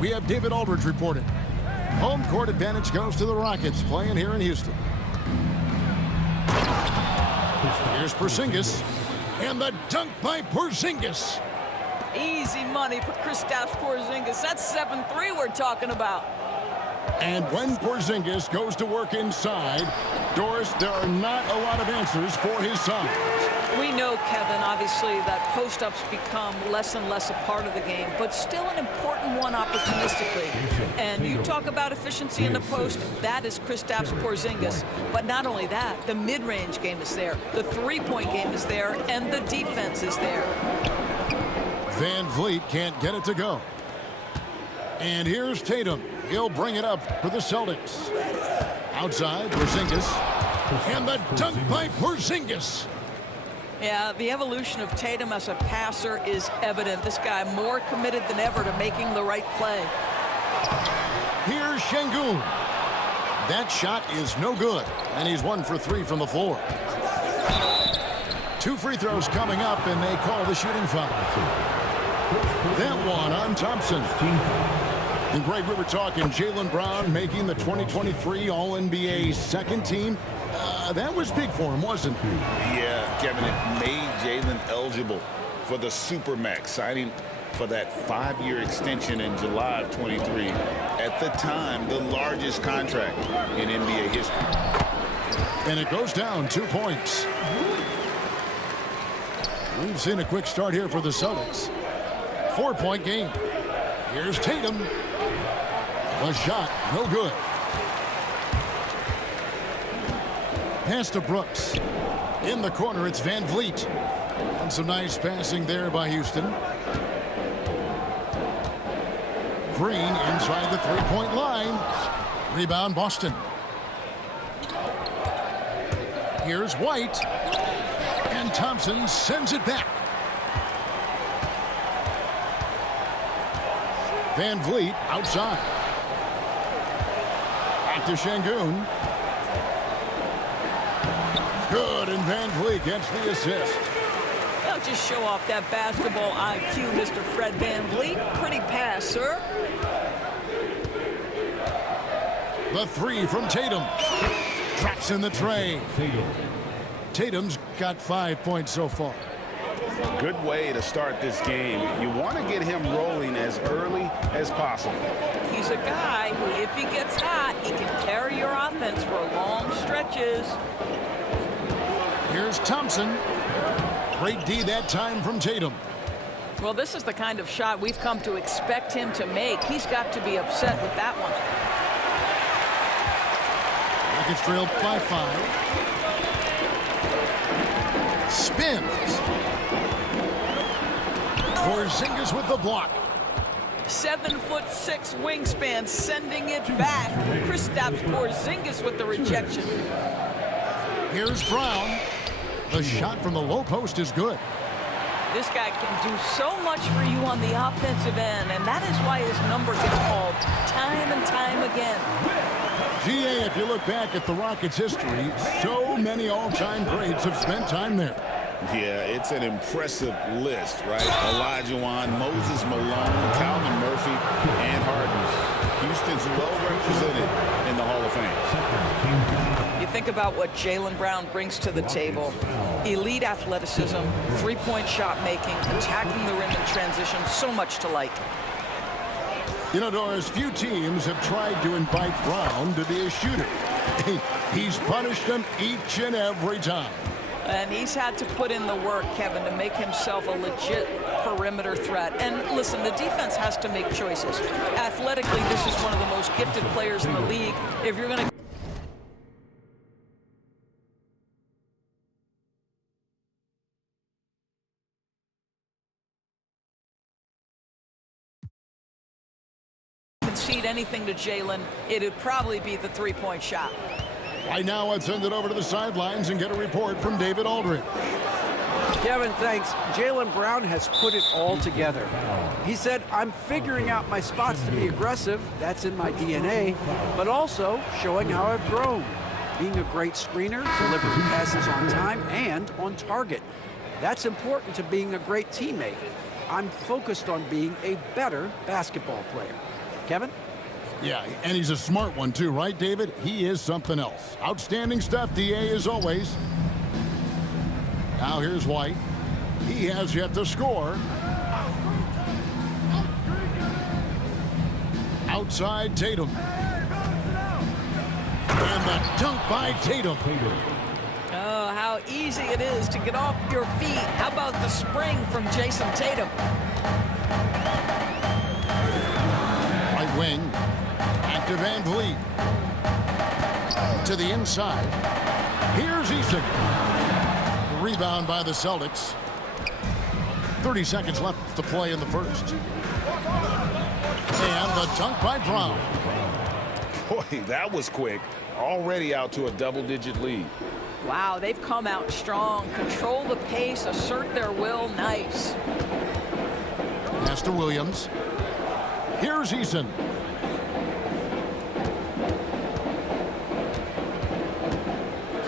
We have David Aldridge reporting. Home court advantage goes to the Rockets playing here in Houston. Here's Porzingis. And the dunk by Porzingis. Easy money for Kristaps Porzingis. That's 7-3 we're talking about. And when Porzingis goes to work inside, Doris, there are not a lot of answers for his size. We know, Kevin, obviously, that post-ups become less and less a part of the game, but still an important one opportunistically. And you talk about efficiency in the post, that is Kristaps Porzingis. But not only that, the mid-range game is there, the three-point game is there, and the defense is there. Van Vliet can't get it to go. And here's Tatum. He'll bring it up for the Celtics. Outside, Porzingis. And the dunk by Porzingis. Yeah, the evolution of Tatum as a passer is evident. This guy more committed than ever to making the right play. Here's Şengün. That shot is no good. And he's 1 for 3 from the floor. 2 free throws coming up, and they call the shooting foul. That one on Thompson. And Greg, we were talking Jaylen Brown making the 2023 All-NBA second team. That was big for him, wasn't it? Yeah, Kevin, it made Jaylen eligible for the Supermax, signing for that 5-year extension in July of 23. At the time, the largest contract in NBA history. And it goes down 2 points. We've seen a quick start here for the Celtics. 4-point game. Here's Tatum. A shot, no good. Pass to Brooks. In the corner, it's Van Vliet. And some nice passing there by Houston. Green inside the three-point line. Rebound, Boston. Here's White. And Thompson sends it back. Van Vliet outside. Back to Şengün. Good, and Van Vliet gets the assist. Don't just show off that basketball IQ, Mr. Fred Van Vliet. Pretty pass, sir. The 3 from Tatum. Drops in the tray. Tatum's got 5 points so far. Good way to start this game. You want to get him rolling as early as possible. He's a guy who, if he gets hot, he can carry your offense for long stretches. Here's Thompson. Great D that time from Tatum. Well, this is the kind of shot we've come to expect him to make. He's got to be upset with that one. Rockets trailed by 5. Spins. Porzingis with the block. 7'6" wingspan, sending it back. Kristaps Porzingis with the rejection. Here's Brown. The shot from the low post is good. This guy can do so much for you on the offensive end, and that is why his number gets called time and time again. GA, if you look back at the Rockets' history, so many all-time greats have spent time there. Yeah, it's an impressive list, right? Olajuwon, Moses Malone, Calvin Murphy, and Harden. Houston's well represented in the Hall of Fame. You think about what Jaylen Brown brings to the table. Elite athleticism, three-point shot making, attacking the rim in transition, so much to like. You know, Doris, few teams have tried to invite Brown to be a shooter. He's punished them each and every time. And he's had to put in the work, Kevin, to make himself a legit perimeter threat. And listen, the defense has to make choices. Athletically, this is one of the most gifted players in the league. If you're going to concede anything to Jaylen, it'd probably be the three-point shot. Right now, let's send it over to the sidelines and get a report from David Aldridge. Kevin, thanks. Jaylen Brown has put it all together. He said, I'm figuring out my spots to be aggressive. That's in my DNA. But also showing how I've grown. Being a great screener, delivering passes on time and on target. That's important to being a great teammate. I'm focused on being a better basketball player. Kevin? Yeah, and he's a smart one too, right, David? He is something else. Outstanding stuff, DA, as always. Now here's White. He has yet to score. Outside Tatum. And the dunk by Tatum. Oh, how easy it is to get off your feet. How about the spring from Jason Tatum? Right wing. Back to Van Vliet. To the inside. Here's Eason. The rebound by the Celtics. 30 seconds left to play in the first. And the dunk by Brown. Boy, that was quick. Already out to a double-digit lead. Wow, they've come out strong. Control the pace, assert their will. Nice. Pass to Williams. Here's Eason.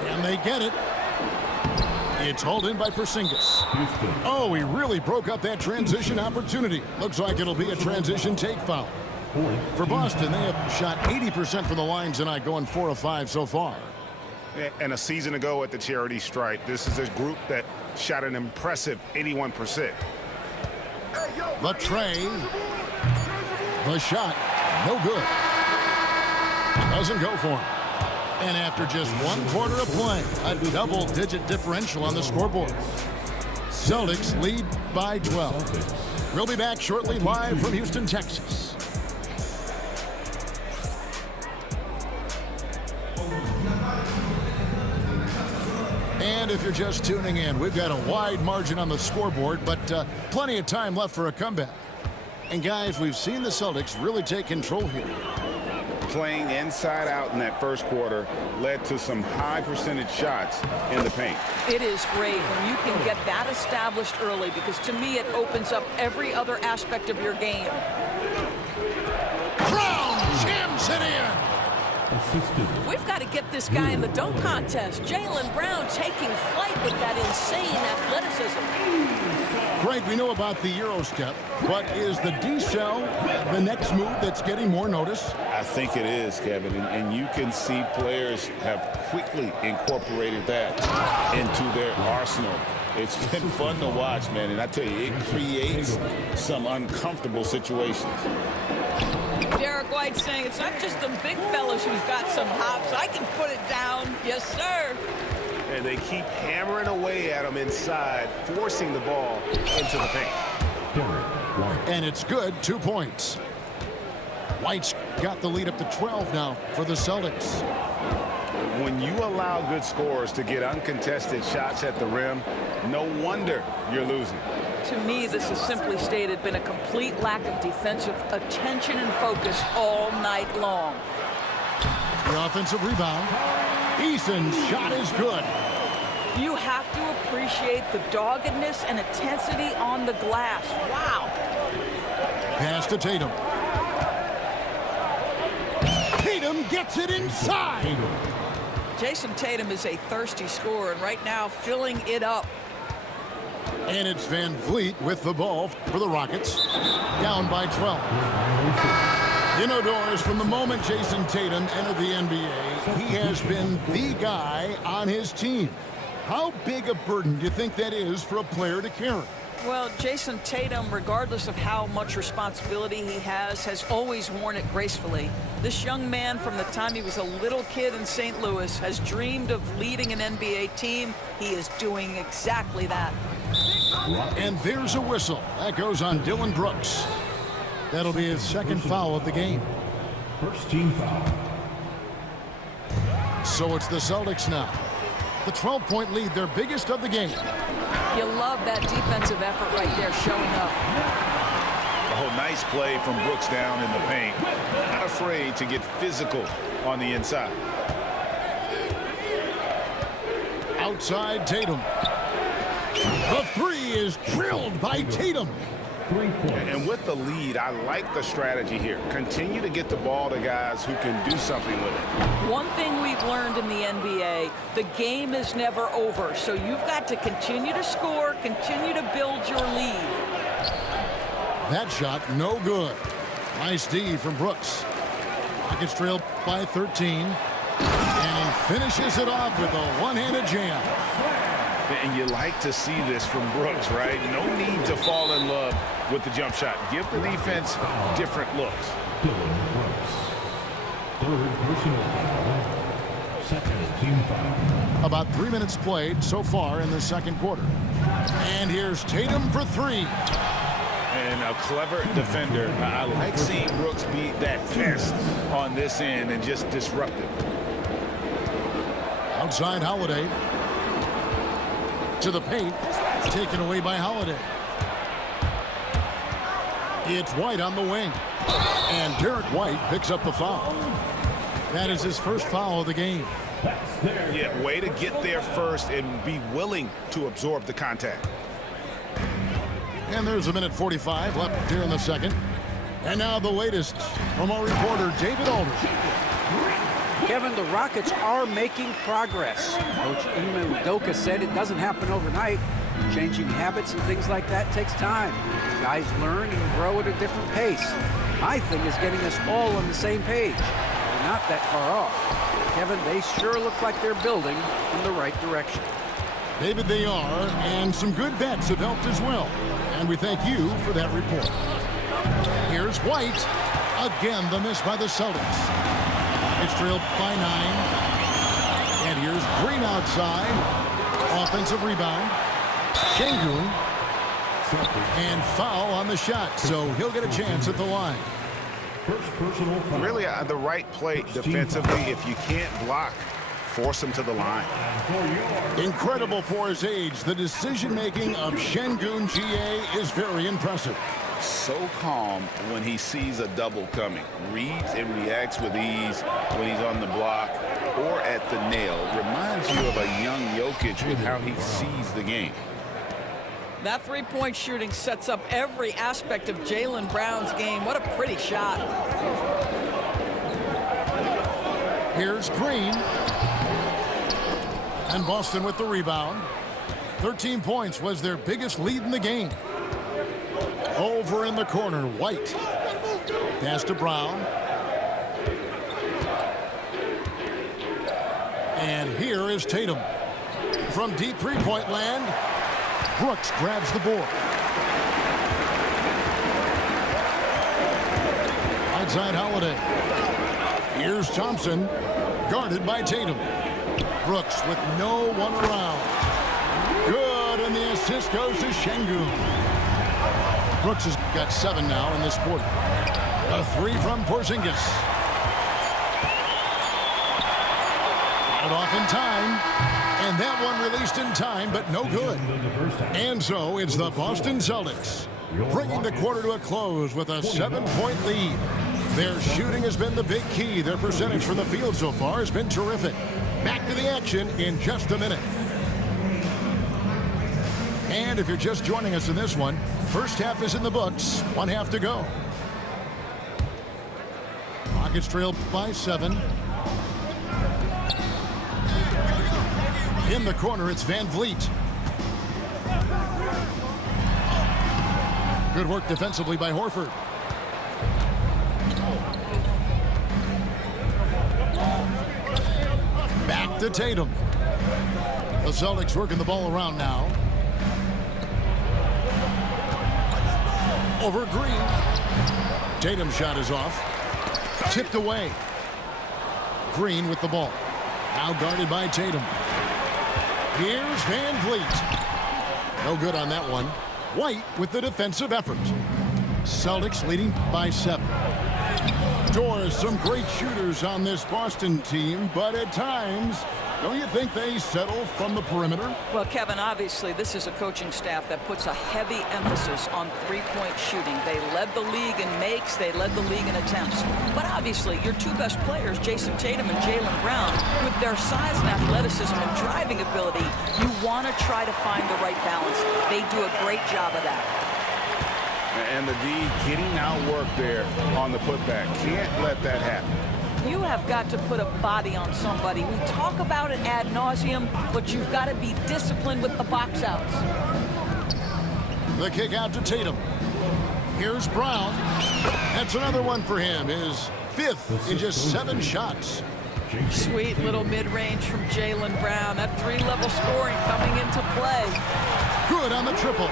Can they get it? It's hauled in by Porzingis. Oh, he really broke up that transition opportunity. Looks like it'll be a transition take foul. For Boston, they have shot 80% from the line tonight, going 4 of 5 so far. And a season ago at the charity stripe, this is a group that shot an impressive 81%. The tray. The shot. No good. Doesn't go for him. And after just 1 quarter of play, a double-digit differential on the scoreboard. Celtics lead by 12. We'll be back shortly, live from Houston, Texas. And if you're just tuning in, we've got a wide margin on the scoreboard, but plenty of time left for a comeback. And guys, we've seen the Celtics really take control here. Playing inside out in that first quarter led to some high percentage shots in the paint. It is great when you can get that established early, because to me it opens up every other aspect of your game. Brown jams it in. We've got to get this guy in the dunk contest. Jaylen Brown taking flight with that insane athleticism. Greg, we know about the Euro step, but is the D-cell the next move that's getting more notice? I think it is, Kevin, and you can see players have quickly incorporated that into their arsenal. It's been fun to watch, man, and I tell you, it creates some uncomfortable situations. Derek White saying it's not just the big fellas who's got some hops. I can put it down. Yes, sir. And they keep hammering away at them inside, forcing the ball into the paint. And it's good, 2 points. White's got the lead up to 12 now for the Celtics. When you allow good scorers to get uncontested shots at the rim, no wonder you're losing. To me, this has simply stated been a complete lack of defensive attention and focus all night long. The offensive rebound. Eason's shot is good. You have to appreciate the doggedness and intensity on the glass. Wow. Pass to Tatum. Tatum gets it inside. Jason Tatum is a thirsty scorer, and right now filling it up. And it's Van Vliet with the ball for the Rockets. Down by 12. You know, Doris, from the moment Jason Tatum entered the NBA, he has been the guy on his team. How big a burden do you think that is for a player to carry? Well, Jason Tatum, regardless of how much responsibility he has always worn it gracefully. This young man, from the time he was a little kid in St. Louis, has dreamed of leading an NBA team. He is doing exactly that. And there's a whistle. That goes on Dylan Brooks. That'll be his second foul of the game. First team foul. So it's the Celtics now. The 12-point lead, their biggest of the game. You love that defensive effort right there showing up. Oh, nice play from Brooks down in the paint. Not afraid to get physical on the inside. Outside Tatum. The three is drilled by Tatum. And with the lead, I like the strategy here. Continue to get the ball to guys who can do something with it. One thing we've learned in the NBA, the game is never over. So you've got to continue to score, continue to build your lead. That shot, no good. Nice D from Brooks. Rockets trail by 13. And he finishes it off with a one-handed jam. And you like to see this from Brooks, right? No need to fall in love with the jump shot. Give the defense different looks. Third personal foul. Second team foul. About 3 minutes played so far in the second quarter. And here's Tatum for three. And a clever defender. I like seeing Brooks be that pest on this end and just disruptive. Outside Holiday. To the paint. Taken away by Holiday. It's White on the wing. And Derek White picks up the foul. That is his first foul of the game. Yeah, way to get there first and be willing to absorb the contact. And there's a minute 45 left here in the second. And now the latest from our reporter, David Aldridge. Kevin, the Rockets are making progress. Coach Ime Udoka said it doesn't happen overnight. Changing habits and things like that takes time. Guys learn and grow at a different pace. My thing is getting us all on the same page. We're not that far off. Kevin, they sure look like they're building in the right direction. David, they are, and some good vets have helped as well. And we thank you for that report. Here's White. Again, the miss by the Celtics. It's trailed by 9. And here's Green outside. Offensive rebound. Şengün. And foul on the shot, so he'll get a chance at the line. First personal foul. Really the right play defensively. If you can't block, force him to the line. Incredible for his age. The decision-making of Şengün GA is very impressive. So calm when he sees a double coming. Reads and reacts with ease when he's on the block or at the nail. Reminds you of a young Jokic with how he sees the game. That three-point shooting sets up every aspect of Jaylen Brown's game. What a pretty shot. Here's Green. And Boston with the rebound. 13 points was their biggest lead in the game. Over in the corner, White. Pass to Brown. And here is Tatum. From deep three-point land, Brooks grabs the board. Outside Holiday. Here's Thompson, guarded by Tatum. Brooks with no one around. Good, and the assist goes to Şengün. Brooks has got 7 now in this quarter. A 3 from Porzingis. Got it off in time. And that one released in time, but no good. And so it's the Boston Celtics bringing the quarter to a close with a 7-point lead. Their shooting has been the big key. Their percentage from the field so far has been terrific. Back to the action in just a minute. And if you're just joining us in this one, first half is in the books. 1 half to go. Rockets trail by 7. In the corner, it's Van Vliet. Good work defensively by Horford. Back to Tatum. The Celtics working the ball around now. Over Green. Tatum's shot is off. Tipped away. Green with the ball. Now guarded by Tatum. Here's Van Vliet. No good on that one. White with the defensive effort. Celtics leading by 7. Doors, some great shooters on this Boston team, but at times, don't you think they settle from the perimeter? Well, Kevin, obviously, this is a coaching staff that puts a heavy emphasis on three-point shooting. They led the league in makes. They led the league in attempts. But obviously, your two best players, Jason Tatum and Jaylen Brown, with their size and athleticism and driving ability, you want to try to find the right balance. They do a great job of that. And the D getting outwork there on the putback. Can't let that happen. You have got to put a body on somebody. We talk about it ad nauseum, but you've got to be disciplined with the box outs. The kick out to Tatum. Here's Brown. That's another one for him. His 5th in just 7 shots. Sweet little mid-range from Jaylen Brown. That 3-level scoring coming into play. Good on the triple.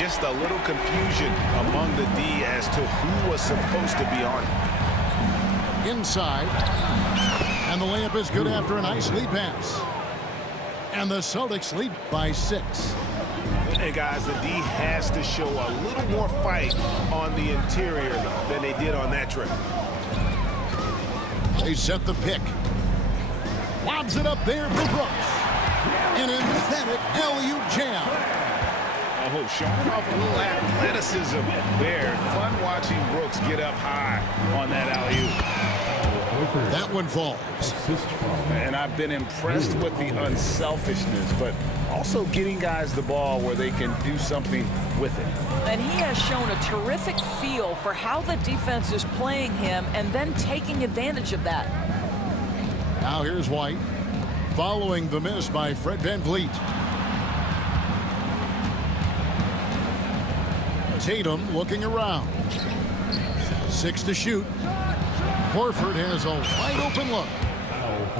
Just a little confusion among the D as to who was supposed to be on it. Inside. And the layup is good after a nice lead pass. And the Celtics lead by 6. And guys, the D has to show a little more fight on the interior than they did on that trip. They set the pick. Lobs it up there for Brooks. An emphatic alley-oop jam. Oh, showing off a little athleticism there. Fun watching Brooks get up high on that alley-oop. That one falls. And I've been impressed with the unselfishness, but also getting guys the ball where they can do something with it. And he has shown a terrific feel for how the defense is playing him and then taking advantage of that. Now here's White. Following the miss by Fred VanVleet. Tatum looking around. 6 to shoot. Horford has a wide open look.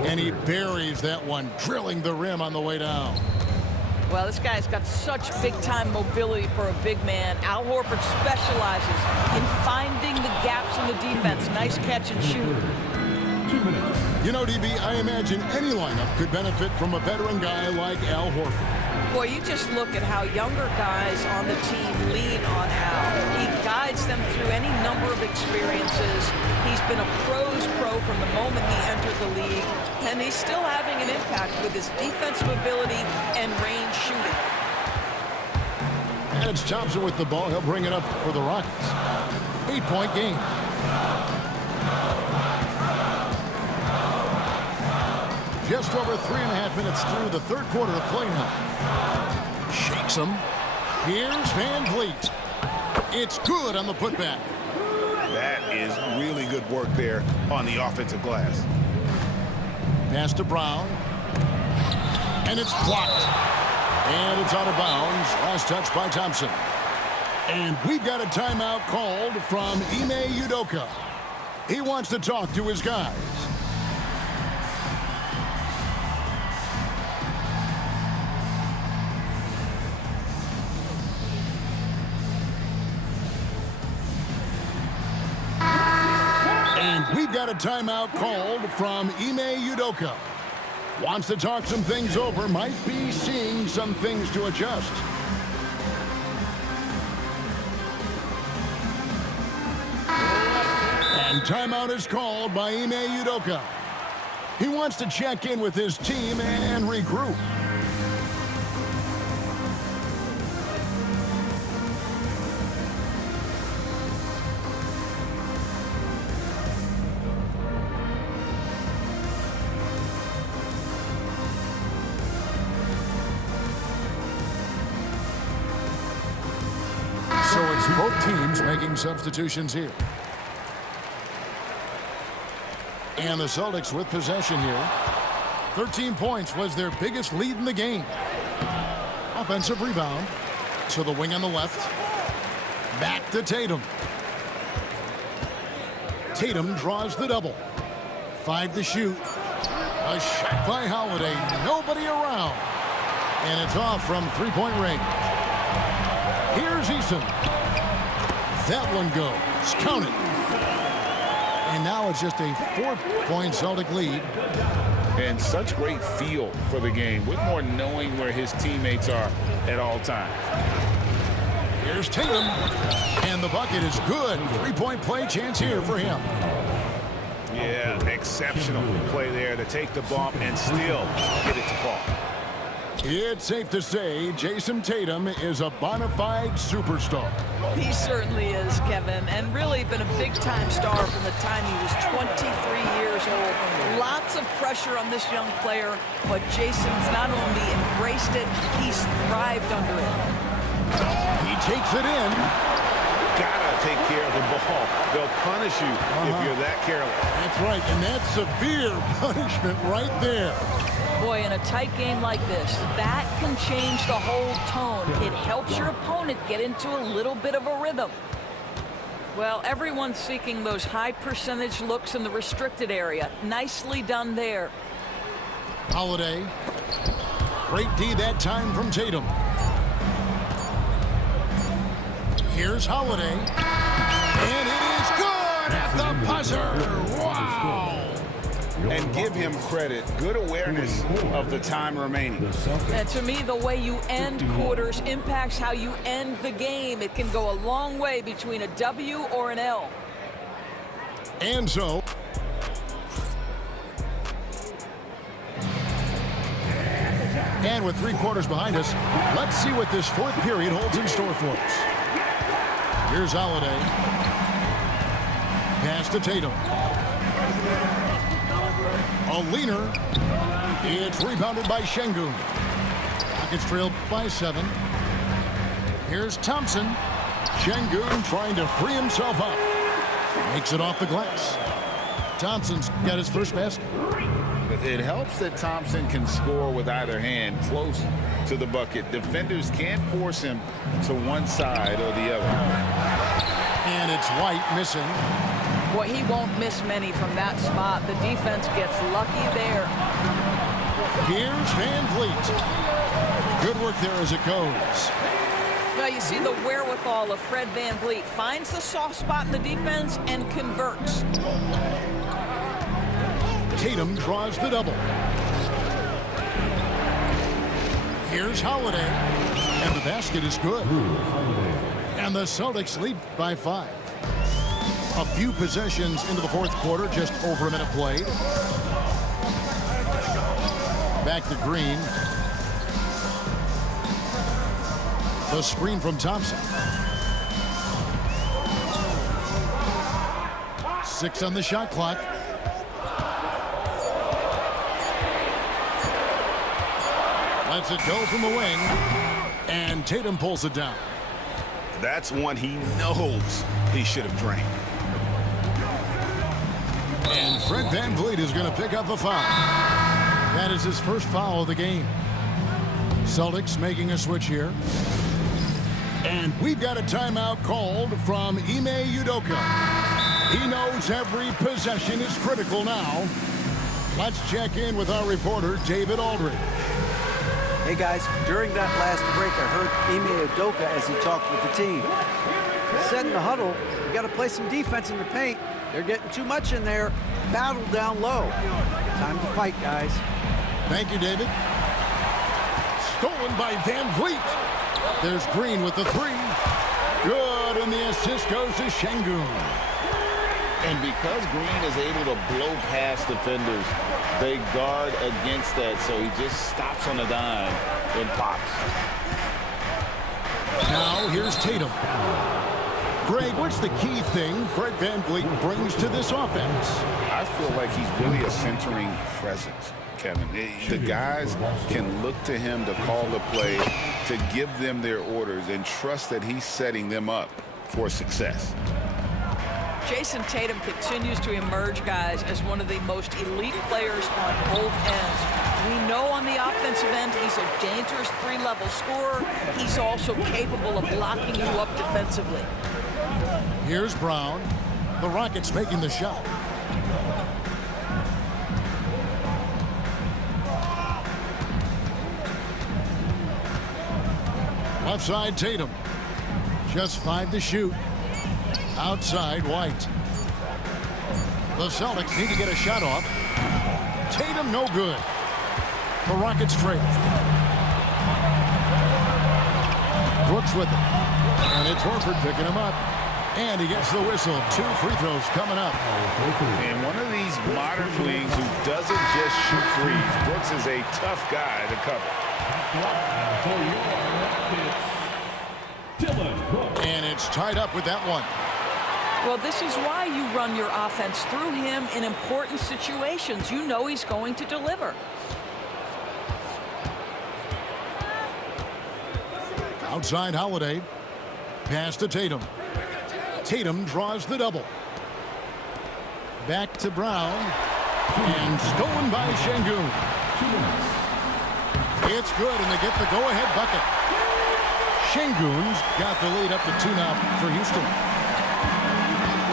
And he buries that one, drilling the rim on the way down. Well, this guy's got such big-time mobility for a big man. Al Horford specializes in finding the gaps in the defense. Nice catch and shoot. You know, DB, I imagine any lineup could benefit from a veteran guy like Al Horford. Boy, you just look at how younger guys on the team lean on Al. He guides them through any number of experiences. He's been a pro's pro from the moment he entered the league, and he's still having an impact with his defensive ability and range shooting. And it's Thompson with the ball. He'll bring it up for the Rockets. 8-point game. Just over 3.5 minutes through the third quarter of play now. Shakes him. Here's VanVleet. It's good on the putback. That is really good work there on the offensive glass. Pass to Brown. And it's blocked. And it's out of bounds. Last touch by Thompson. And we've got a timeout called from Ime Udoka. He wants to talk to his guys. We've got a timeout called from Ime Udoka. Wants to talk some things over, might be seeing some things to adjust. And timeout is called by Ime Udoka. He wants to check in with his team and regroup. So it's both teams making substitutions here. And the Celtics with possession here. 13 points was their biggest lead in the game. Offensive rebound. To the wing on the left. Back to Tatum. Tatum draws the double. 5 to shoot. A shot by Holiday. Nobody around. And it's off from three-point range. Here's Eason. That one goes. Count it. And now it's just a 4-point Celtic lead. And such great feel for the game. Whitmore knowing where his teammates are at all times. Here's Tatum. And the bucket is good. 3-point play chance here for him. Yeah, exceptional play there to take the bump and still get it to fall. It's safe to say Jason Tatum is a bona fide superstar. He certainly is, Kevin, and really been a big-time star from the time he was 23 years old. Lots of pressure on this young player, but Jason's not only embraced it, he's thrived under it. He takes it in. Gotta take care of the ball. They'll punish you if you're that careless. That's right, and that's severe punishment right there. Boy, in a tight game like this, that can change the whole tone. It helps your opponent get into a little bit of a rhythm. Well, everyone's seeking those high percentage looks in the restricted area. Nicely done there. Holiday. Great D that time from Tatum. Here's Holiday. And it is good at the buzzer. Wow. And give him credit. Good awareness of the time remaining. And to me, the way you end quarters impacts how you end the game. It can go a long way between a W or an L. And so. And with 3 quarters behind us, let's see what this 4th period holds in store for us. Here's Holiday. Pass to Tatum. A leaner. It's rebounded by Şengün. Rockets trailed by 7. Here's Thompson. Şengün trying to free himself up. Makes it off the glass. Thompson's got his first basket. It helps that Thompson can score with either hand close to the bucket. Defenders can't force him to one side or the other. And it's White missing. Boy, he won't miss many from that spot. The defense gets lucky there. Here's Van Vliet. Good work there as it goes. Now you see the wherewithal of Fred Van Vliet. Finds the soft spot in the defense and converts. Tatum draws the double. Here's Holiday. And the basket is good. And the Celtics lead by 5. A few possessions into the 4th quarter, just over a minute played. Back to Green. The screen from Thompson. 6 on the shot clock. Lets it go from the wing. And Tatum pulls it down. That's one he knows he should have drained. And Fred Van Vliet is going to pick up a foul. That is his first foul of the game. Celtics making a switch here. And we've got a timeout called from Ime Udoka. He knows every possession is critical now. Let's check in with our reporter, David Aldridge. Hey guys, during that last break, I heard Ime Udoka as he talked with the team. He said in the huddle, you got to play some defense in the paint. They're getting too much in there. Battle down low. Time to fight, guys. Thank you, David. Stolen by Van Vliet. There's Green with the 3. Good, and the assist goes to Şengün. And because Green is able to blow past defenders, they guard against that, so he just stops on a dime and pops. Now here's Tatum. Greg, what's the key thing Fred Van Vliet brings to this offense? I feel like he's really a centering presence, Kevin. The guys can look to him to call the play, to give them their orders, and trust that he's setting them up for success. Jason Tatum continues to emerge, guys, as one of the most elite players on both ends. We know on the offensive end he's a dangerous 3-level scorer. He's also capable of locking you up defensively. Here's Brown. The Rockets making the shot. Left side, Tatum. Just 5 to shoot. Outside, White. The Celtics need to get a shot off. Tatum, no good. The Rockets trail. Brooks with it. And it's Horford picking him up. And he gets the whistle. 2 free throws coming up. And one of these modern wings who doesn't just shoot threes. Brooks is a tough guy to cover. And it's tied up with that one. Well, this is why you run your offense through him in important situations. You know he's going to deliver. Outside, Holiday. Pass to Tatum. Tatum draws the double. Back to Brown. And stolen by Şengün. It's good, and they get the go-ahead bucket. Şengün's got the lead up to 2 now for Houston.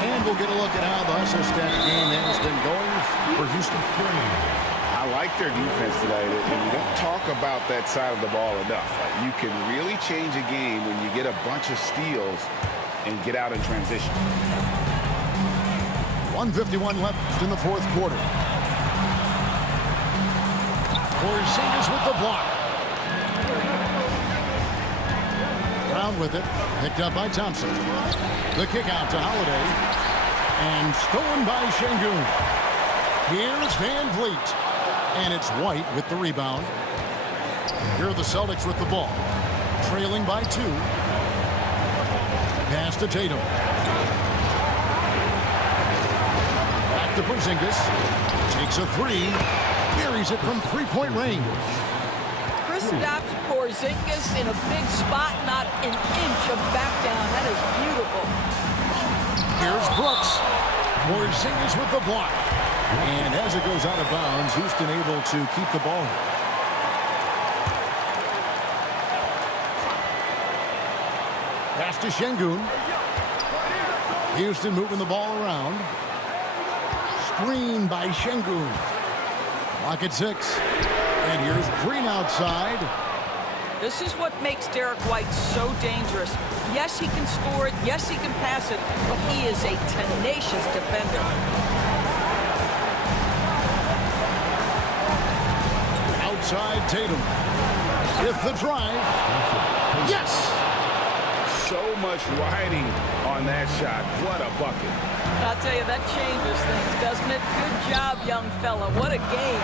And we'll get a look at how the hustle stat game has been going for Houston. I like their defense today, and we don't talk about that side of the ball enough. You can really change a game when you get a bunch of steals and get out in transition. 1:51 left in the fourth quarter. Porzingis with the block. Brown with it. Picked up by Thompson. The kick out to Holiday. And stolen by Şengün. Here's Van Vliet. And it's White with the rebound. Here are the Celtics with the ball. Trailing by 2. Pass to Tatum. Back to Porzingis. Takes a 3. Buries it from 3-point range. Kristaps Porzingis in a big spot, not an inch of back down. That is beautiful. Here's Brooks. Porzingis with the block. And as it goes out of bounds, Houston able to keep the ball. Pass to Şengün. Houston moving the ball around. Screen by Şengün. Lock at 6. And here's Green outside. This is what makes Derek White so dangerous. Yes, he can score it. Yes, he can pass it. But he is a tenacious defender. Outside Tatum. With the drive. Yes! So much riding on that shot. What a bucket. I'll tell you, that changes things, doesn't it? Good job, young fella. What a game.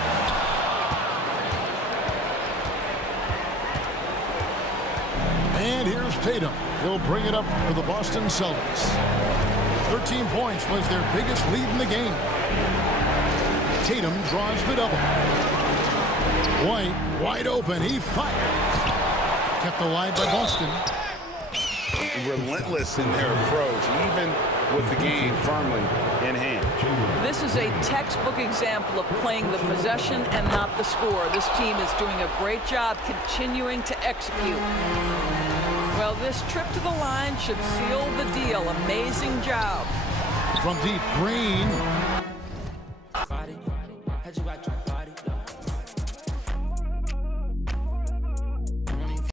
And here's Tatum. He'll bring it up for the Boston Celtics. 13 points was their biggest lead in the game. Tatum draws the double. White, wide open. He fires. Kept alive by Boston. Relentless in their approach, even with the game firmly in hand. This is a textbook example of playing the possession and not the score. This team is doing a great job continuing to execute. Well, this trip to the line should seal the deal. Amazing job. From deep, Green.